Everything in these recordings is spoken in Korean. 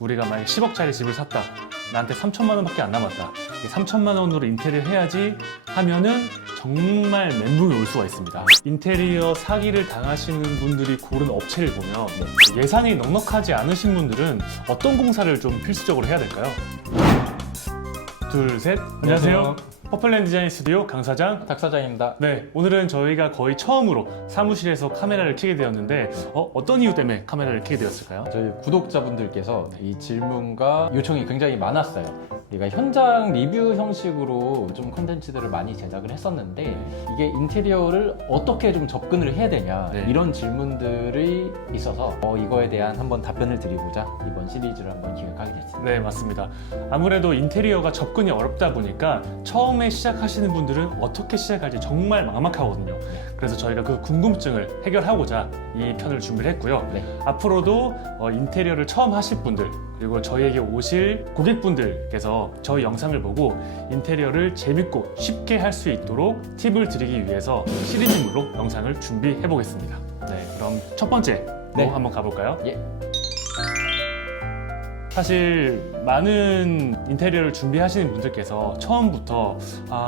우리가 만약에 10억짜리 집을 샀다. 나한테 3천만 원밖에 안 남았다. 3천만 원으로 인테리어 해야지 하면은 정말 멘붕이 올 수가 있습니다. 인테리어 사기를 당하시는 분들이 고른 업체를 보면 예산이 넉넉하지 않으신 분들은 어떤 공사를 좀 필수적으로 해야 될까요? 둘, 셋. 안녕하세요. 퍼플랜드 디자인 스튜디오 강 사장, 닥 사장입니다. 네, 오늘은 저희가 거의 처음으로 사무실에서 카메라를 켜게 되었는데 어떤 이유 때문에 카메라를 켜게 되었을까요? 저희 구독자분들께서 이 질문과 요청이 굉장히 많았어요. 우리가 현장 리뷰 형식으로 좀 컨텐츠들을 많이 제작을 했었는데 이게 인테리어를 어떻게 좀 접근을 해야 되냐 이런 질문들이 있어서 이거에 대한 한번 답변을 드리고자 이번 시리즈를 한번 기획하게 됐습니다. 네, 맞습니다. 아무래도 인테리어가 접근이 어렵다 보니까 처음에 시작하시는 분들은 어떻게 시작할지 정말 막막하거든요. 그래서 저희가 그 궁금증을 해결하고자 이 편을 준비를 했고요. 앞으로도 인테리어를 처음 하실 분들 그리고 저희에게 오실 고객분들께서 저희 영상을 보고 인테리어를 재밌고 쉽게 할 수 있도록 팁을 드리기 위해서 시리즈물로 영상을 준비해 보겠습니다. 네, 그럼 첫 번째로 한번 가볼까요? 예. 사실 많은 인테리어를 준비하시는 분들께서 처음부터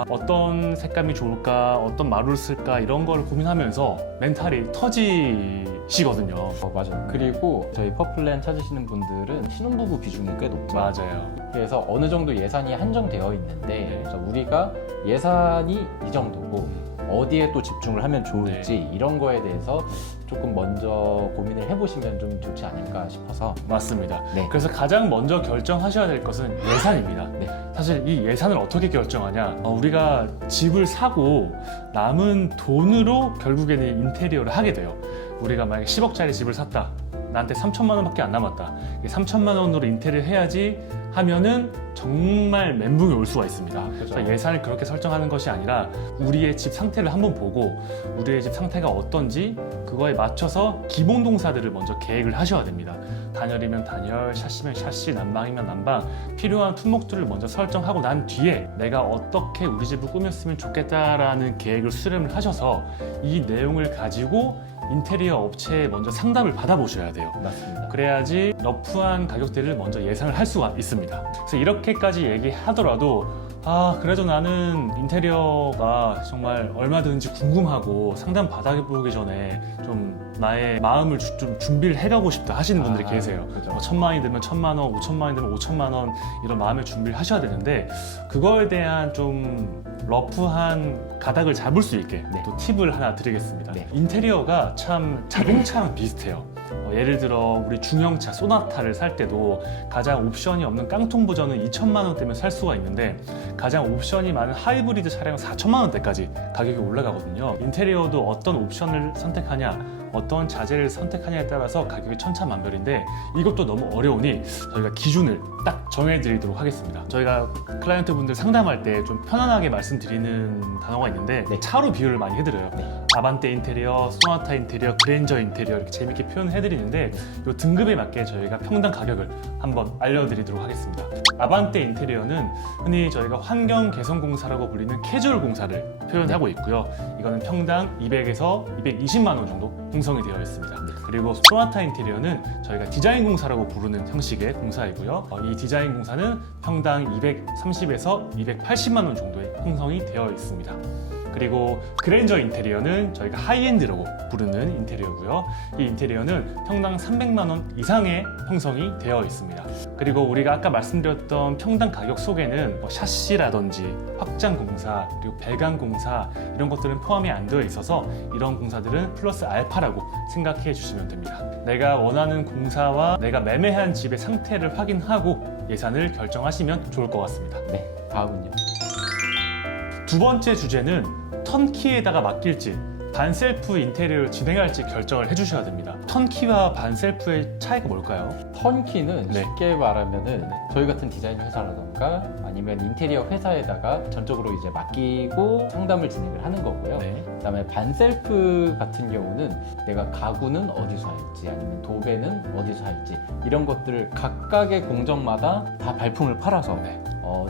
어떤 색감이 좋을까, 어떤 마루를 쓸까 이런 걸 고민하면서 멘탈이 터지시거든요. 맞아요. 그리고 저희 퍼플랜 찾으시는 분들은 신혼부부 비중이 꽤 높죠. 맞아요. 그래서 어느 정도 예산이 한정되어 있는데 그래서 우리가 예산이 이 정도고 어디에 또 집중을 하면 좋을지 이런 거에 대해서 조금 먼저 고민을 해보시면 좀 좋지 않을까 싶어서. 맞습니다. 그래서 가장 먼저 결정하셔야 될 것은 예산입니다. 사실 이 예산을 어떻게 결정하냐, 우리가 집을 사고 남은 돈으로 결국에는 인테리어를 하게 돼요. 우리가 만약에 10억짜리 집을 샀다. 나한테 3천만 원밖에 안 남았다. 3천만 원으로 인테리어 해야지 하면은 정말 멘붕이 올 수가 있습니다. 그러니까 예산을 그렇게 설정하는 것이 아니라 우리의 집 상태를 한번 보고 우리의 집 상태가 어떤지 그거에 맞춰서 기본 동사들을 먼저 계획을 하셔야 됩니다. 단열이면 단열, 샤시면 샤시, 난방이면 난방, 필요한 품목들을 먼저 설정하고 난 뒤에 내가 어떻게 우리 집을 꾸몄으면 좋겠다라는 계획을 수렴을 하셔서 이 내용을 가지고 인테리어 업체에 먼저 상담을 받아보셔야 돼요. 맞습니다. 그래야지 러프한 가격대를 먼저 예상을 할 수가 있습니다. 그래서 이렇게까지 얘기하더라도 그래도 나는 인테리어가 정말 얼마든지 궁금하고 상담 받아보기 전에 좀 나의 마음을 좀 준비를 해가고 싶다 하시는 분들이 계세요. 그렇죠. 1,000만 원이 들면 1,000만 원, 5천만 원이 들면 5천만 원 이런 마음의 준비를 하셔야 되는데 그거에 대한 좀 러프한 가닥을 잡을 수 있게 또 팁을 하나 드리겠습니다. 인테리어가 참 자동차랑 비슷해요. 예를 들어 우리 중형차 소나타를 살 때도 가장 옵션이 없는 깡통 버전은 2천만 원대면 살 수가 있는데 가장 옵션이 많은 하이브리드 차량은 4천만 원대까지 가격이 올라가거든요. 인테리어도 어떤 옵션을 선택하냐, 어떤 자재를 선택하냐에 따라서 가격이 천차만별인데 이것도 너무 어려우니 저희가 기준을 딱 정해드리도록 하겠습니다. 저희가 클라이언트 분들 상담할 때 좀 편안하게 말씀드리는 단어가 있는데 차로 비유를 많이 해드려요. 아반떼 인테리어, 소나타 인테리어, 그랜저 인테리어 이렇게 재밌게 표현해드리는데 이 등급에 맞게 저희가 평당 가격을 한번 알려드리도록 하겠습니다. 아반떼 인테리어는 흔히 저희가 환경 개선 공사라고 불리는 캐주얼 공사를 표현하고 있고요. 이거는 평당 200에서 220만 원 정도 형성이 되어 있습니다. 그리고 소나타 인테리어는 저희가 디자인 공사라고 부르는 형식의 공사이고요. 이 디자인 공사는 평당 230에서 280만 원 정도의 형성이 되어 있습니다. 그리고 그랜저 인테리어는 저희가 하이엔드라고 부르는 인테리어고요. 이 인테리어는 평당 300만 원 이상의 형성이 되어 있습니다. 그리고 우리가 아까 말씀드렸던 평당 가격 속에는 샤시라든지 확장 공사, 그리고 배관 공사 이런 것들은 포함이 안 되어 있어서 이런 공사들은 플러스 알파라고 생각해 주시면 됩니다. 내가 원하는 공사와 내가 매매한 집의 상태를 확인하고 예산을 결정하시면 좋을 것 같습니다. 다음은요. 두 번째 주제는 턴키에다가 맡길지 반셀프 인테리어를 진행할지 결정을 해주셔야 됩니다. 턴키와 반셀프의 차이가 뭘까요? 턴키는 쉽게 말하면은 저희 같은 디자인 회사라던가 아니면 인테리어 회사에다가 전적으로 이제 맡기고 상담을 진행을 하는 거고요. 그다음에 반셀프 같은 경우는 내가 가구는 어디서 할지 아니면 도배는 어디서 할지 이런 것들을 각각의 공정마다 다 발품을 팔아서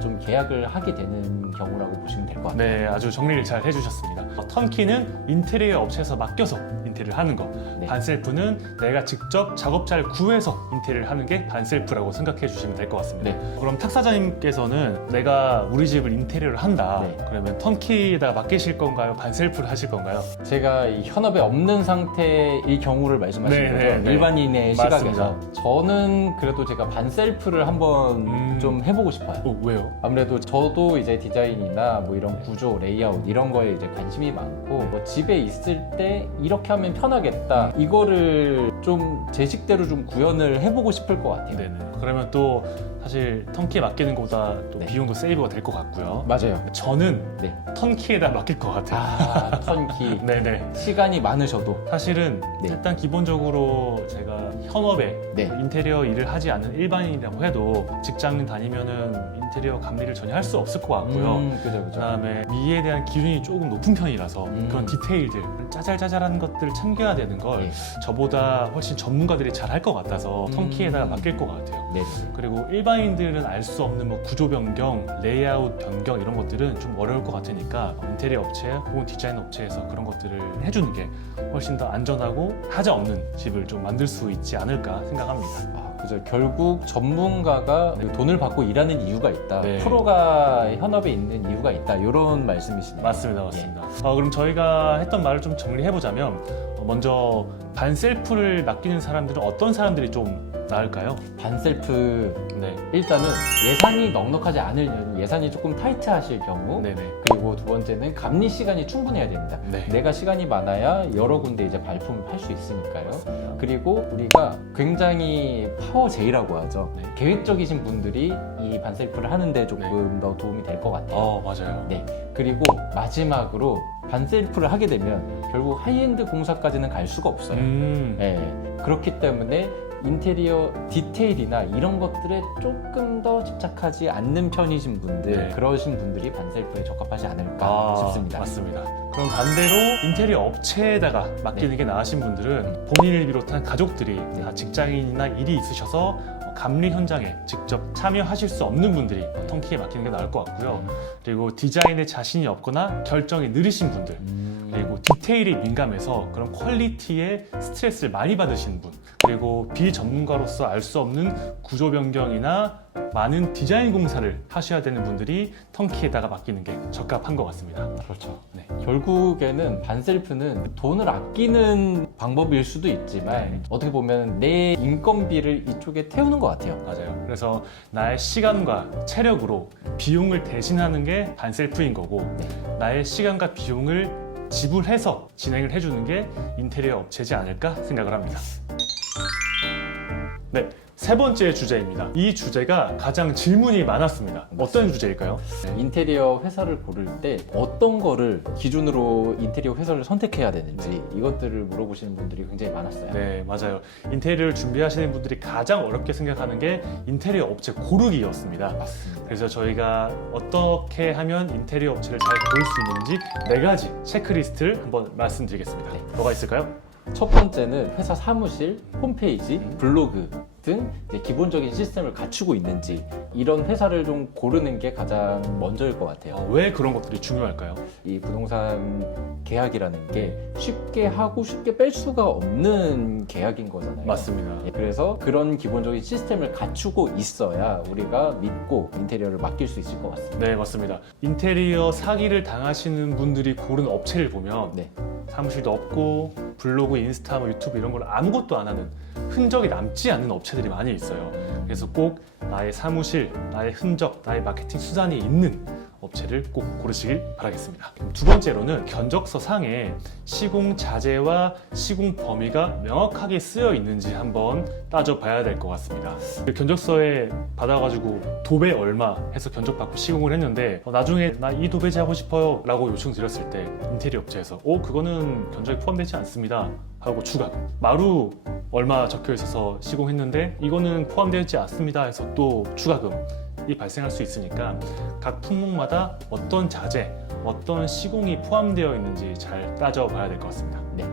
좀 계약을 하게 되는 경우라고 보시면 될 것 같아요. 네, 아주 정리를 잘 해주셨습니다. 턴키는 인테리어 업체에서 맡겨서 인테리어를 하는 거. 네. 반셀프는 내가 직접 작업자를 구해서 인테리어를 하는 게 반셀프라고 생각해 주시면 될 것 같습니다. 네. 그럼 탁사장님께서는 내가 우리 집을 인테리어를 한다. 네. 그러면 턴키에다가 맡기실 건가요? 반셀프를 하실 건가요? 제가 이 현업에 없는 상태의 경우를 말씀하시는 네, 거죠. 네, 네. 일반인의 맞습니다. 시각에서. 저는 그래도 제가 반셀프를 한번 좀 해보고 싶어요. 왜요? 아무래도 저도 이제 디자인이나 뭐 이런 구조, 레이아웃 이런 거에 이제 관심이 많고 뭐 집에 있을 때 이렇게 하면 편하겠다. 이거를 좀 제 식대로 좀 구현을 해보고 싶을 것 같아요. 네네. 그러면 또 사실 턴키에 맡기는 것보다 또 네. 비용도 세이브가 될 것 같고요. 맞아요. 저는 네. 턴키에다 맡길 것 같아요. 아, 턴키. 네네. 시간이 많으셔도. 사실은 네. 일단 기본적으로 제가 현업에 네. 인테리어 일을 하지 않는 일반인이라고 해도 직장 다니면은 인테리어 감리를 전혀 할 수 없을 것 같고요. 그죠. 그다음에 미에 대한 기준이 조금 높은 편이라서 그런 디테일들, 짜잘짜잘한 것들을 챙겨야 되는 걸 네. 저보다 훨씬 전문가들이 잘 할 것 같아서 턴키에다가 맡길 것 같아요. 네. 그리고 일반인들은 알 수 없는 뭐 구조 변경, 레이아웃 변경 이런 것들은 좀 어려울 것 같으니까 인테리어 업체 혹은 디자인 업체에서 그런 것들을 해주는 게 훨씬 더 안전하고 하자 없는 집을 좀 만들 수 있지 않을까 생각합니다. 그죠. 결국 전문가가 돈을 받고 일하는 이유가 있다. 네. 프로가 현업에 있는 이유가 있다. 이런 말씀이시네요. 맞습니다. 그럼 저희가 했던 말을 좀 정리해보자면 먼저 반셀프를 맡기는 사람들은 어떤 사람들이 좀 나을까요? 반셀프 네. 일단은 예산이 넉넉하지 않으려면 예산이 조금 타이트하실 경우 네네. 그리고 두 번째는 감리 시간이 충분해야 됩니다. 네. 내가 시간이 많아야 여러 군데 이제 발품을 팔 수 있으니까요. 맞습니다. 그리고 우리가 굉장히 파워제이라고 하죠. 네. 계획적이신 분들이 이 반셀프를 하는데 조금 더 도움이 될 것 같아요. 맞아요. 네. 그리고 마지막으로 반셀프를 하게 되면 결국 하이엔드 공사까지는 갈 수가 없어요. 네. 그렇기 때문에 인테리어 디테일이나 이런 것들에 조금 더 집착하지 않는 편이신 분들, 네. 그러신 분들이 반셀프에 적합하지 않을까 싶습니다. 맞습니다. 그럼 반대로 인테리어 업체에다가 맡기는 게 나으신 분들은 본인을 비롯한 가족들이 다 직장인이나 일이 있으셔서 감리 현장에 직접 참여하실 수 없는 분들이 턴키에 맡기는 게 나을 것 같고요. 그리고 디자인에 자신이 없거나 결정이 느리신 분들, 그리고 디테일이 민감해서 그런 퀄리티에 스트레스를 많이 받으시는 분, 그리고 비전문가로서 알 수 없는 구조 변경이나 많은 디자인 공사를 하셔야 되는 분들이 턴키에다가 맡기는 게 적합한 것 같습니다. 그렇죠. 네. 결국에는 반셀프는 돈을 아끼는 방법일 수도 있지만 네. 어떻게 보면 내 인건비를 이쪽에 태우는 것 같아요. 맞아요. 그래서 나의 시간과 체력으로 비용을 대신하는 게 반셀프인 거고 나의 시간과 비용을 지불해서 진행을 해주는 게 인테리어 업체지 않을까 생각을 합니다. 네, 세 번째 주제입니다. 이 주제가 가장 질문이 많았습니다. 어떤 주제일까요? 인테리어 회사를 고를 때 어떤 거를 기준으로 인테리어 회사를 선택해야 되는지 이것들을 물어보시는 분들이 굉장히 많았어요. 네, 맞아요. 인테리어를 준비하시는 분들이 가장 어렵게 생각하는 게 인테리어 업체 고르기였습니다. 맞습니다. 그래서 저희가 어떻게 하면 인테리어 업체를 잘 고를 수 있는지 4가지 체크리스트를 한번 말씀드리겠습니다. 뭐가 있을까요? 첫 번째는 회사 사무실, 홈페이지, 블로그 등 이제 기본적인 시스템을 갖추고 있는지 이런 회사를 좀 고르는 게 가장 먼저일 것 같아요. 왜 그런 것들이 중요할까요? 이 부동산 계약이라는 게 쉽게 하고 쉽게 뺄 수가 없는 계약인 거잖아요. 맞습니다. 예, 그래서 그런 기본적인 시스템을 갖추고 있어야 우리가 믿고 인테리어를 맡길 수 있을 것 같습니다. 네, 맞습니다. 인테리어 사기를 당하시는 분들이 고른 업체를 보면 네. 사무실도 없고 블로그, 인스타, 뭐 유튜브 이런 걸 아무것도 안 하는 흔적이 남지 않는 업체들이 많이 있어요. 그래서 꼭 나의 사무실, 나의 흔적, 나의 마케팅 수단이 있는 업체를 꼭 고르시길 바라겠습니다. 두 번째로는 견적서 상에 시공 자재와 시공 범위가 명확하게 쓰여 있는지 한번 따져봐야 될 것 같습니다. 견적서에 받아가지고 도배 얼마 해서 견적 받고 시공을 했는데 나중에 나 이 도배지 하고 싶어요 라고 요청드렸을 때 인테리어 업체에서 그거는 견적에 포함되지 않습니다 하고 추가금, 마루 얼마 적혀 있어서 시공했는데 이거는 포함되지 않습니다 해서 또 추가금, 발생할 수 있으니까 각 품목마다 어떤 자재, 어떤 시공이 포함되어 있는지 잘 따져봐야 될 것 같습니다. 네.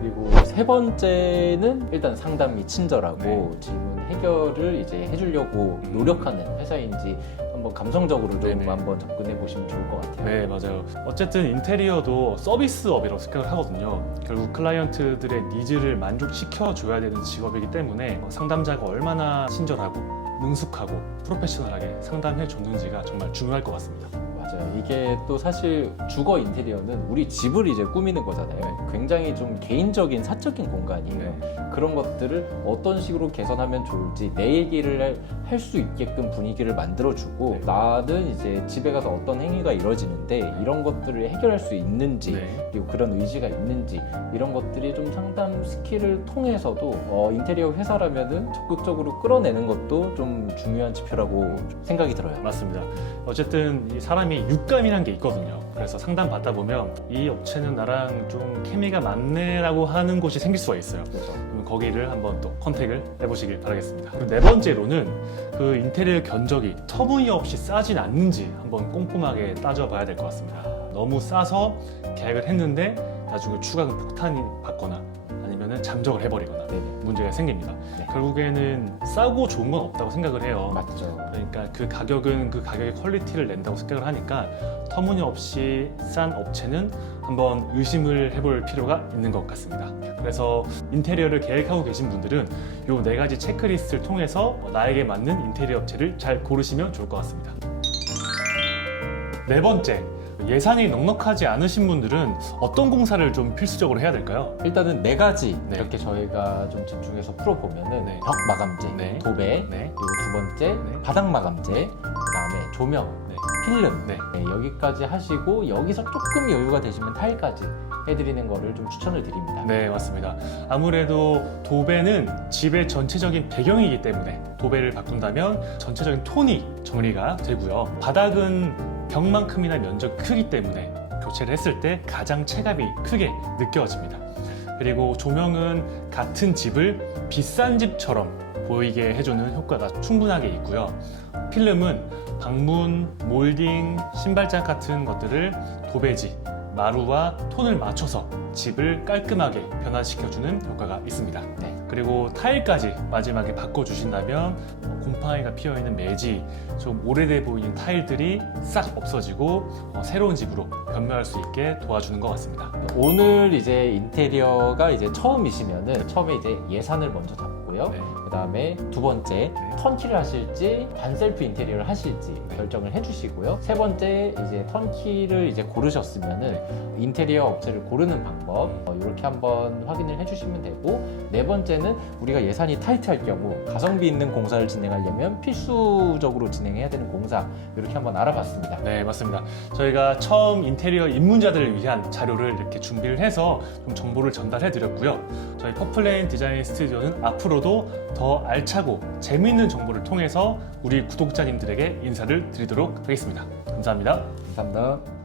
그리고 세 번째는 일단 상담이 친절하고 질문 해결을 이제 해주려고 노력하는 회사인지 한번 감성적으로 좀 네네. 한번 접근해 보시면 좋을 것 같아요. 네, 맞아요. 어쨌든 인테리어도 서비스업이라고 생각을 하거든요. 결국 클라이언트들의 니즈를 만족시켜 줘야 되는 직업이기 때문에 상담자가 얼마나 친절하고 능숙하고 프로페셔널하게 상담해 줬는지가 정말 중요할 것 같습니다. 맞아요. 이게 또 사실 주거 인테리어는 우리 집을 이제 꾸미는 거잖아요. 굉장히 좀 개인적인 사적인 공간이에요. 그런 것들을 어떤 식으로 개선하면 좋을지 내 얘기를 할 수 있게끔 분위기를 만들어주고 나는 이제 집에 가서 어떤 행위가 이루어지는데 이런 것들을 해결할 수 있는지 그리고 그런 의지가 있는지 이런 것들이 좀 상담 스킬을 통해서도 인테리어 회사라면은 적극적으로 끌어내는 것도 좀 중요한 지표라고 생각이 들어요. 맞습니다. 어쨌든 이 사람이 육감이란 게 있거든요. 그래서 상담 받다 보면 이 업체는 나랑 좀 케미가 맞네라고 하는 곳이 생길 수가 있어요. 그래서 그럼 거기를 한번 또 컨택을 해보시길 바라겠습니다. 그리고 네 번째로는 그 인테리어 견적이 터무니없이 싸진 않는지 한번 꼼꼼하게 따져봐야 될 것 같습니다. 너무 싸서 계약을 했는데 나중에 추가금 폭탄이 받거나 아니면은 잠적을 해버리거나 문제가 생깁니다. 결국에는 싸고 좋은 건 없다고 생각을 해요. 맞죠. 그러니까 그 가격은 그 가격의 퀄리티를 낸다고 생각을 하니까 터무니없이 싼 업체는 한번 의심을 해볼 필요가 있는 것 같습니다. 그래서 인테리어를 계획하고 계신 분들은 이 네 가지 체크리스트를 통해서 나에게 맞는 인테리어 업체를 잘 고르시면 좋을 것 같습니다. 네 번째, 예산이 넉넉하지 않으신 분들은 어떤 공사를 좀 필수적으로 해야 될까요? 일단은 네 가지 네. 이렇게 저희가 좀 집중해서 풀어보면은 네. 벽 마감재, 네. 도배, 네. 그리고 두 번째 네. 바닥 마감재, 그다음에 조명, 네. 필름 네. 여기까지 하시고 여기서 조금 여유가 되시면 타일까지 해드리는 거를 좀 추천을 드립니다. 네, 맞습니다. 아무래도 도배는 집의 전체적인 배경이기 때문에 도배를 바꾼다면 전체적인 톤이 정리가 되고요. 바닥은 벽만큼이나 면적이 크기 때문에 교체를 했을 때 가장 체감이 크게 느껴집니다. 그리고 조명은 같은 집을 비싼 집처럼 보이게 해주는 효과가 충분하게 있고요. 필름은 방문, 몰딩, 신발장 같은 것들을 도배지, 마루와 톤을 맞춰서 집을 깔끔하게 변화시켜주는 효과가 있습니다. 네. 그리고 타일까지 마지막에 바꿔주신다면 곰팡이가 피어있는 매지, 좀 오래돼 보이는 타일들이 싹 없어지고 새로운 집으로 변모할 수 있게 도와주는 것 같습니다. 오늘 이제 인테리어가 이제 처음이시면은 처음에 이제 예산을 먼저 잡고요. 네. 그다음에 두 번째 턴키를 하실지 반셀프 인테리어를 하실지 결정을 해주시고요. 세 번째 이제 턴키를 이제 고르셨으면은 인테리어 업체를 고르는 방법 이렇게 한번 확인을 해주시면 되고 네 번째는 우리가 예산이 타이트할 경우 가성비 있는 공사를 진행하려면 필수적으로 진행해야 되는 공사 이렇게 한번 알아봤습니다. 네, 맞습니다. 저희가 처음 인테리어 입문자들을 위한 자료를 이렇게 준비를 해서 좀 정보를 전달해 드렸고요. 저희 퍼플레인 디자인 스튜디오는 앞으로도 더 알차고 재미있는 정보를 통해서 우리 구독자님들에게 인사를 드리도록 하겠습니다. 감사합니다. 감사합니다.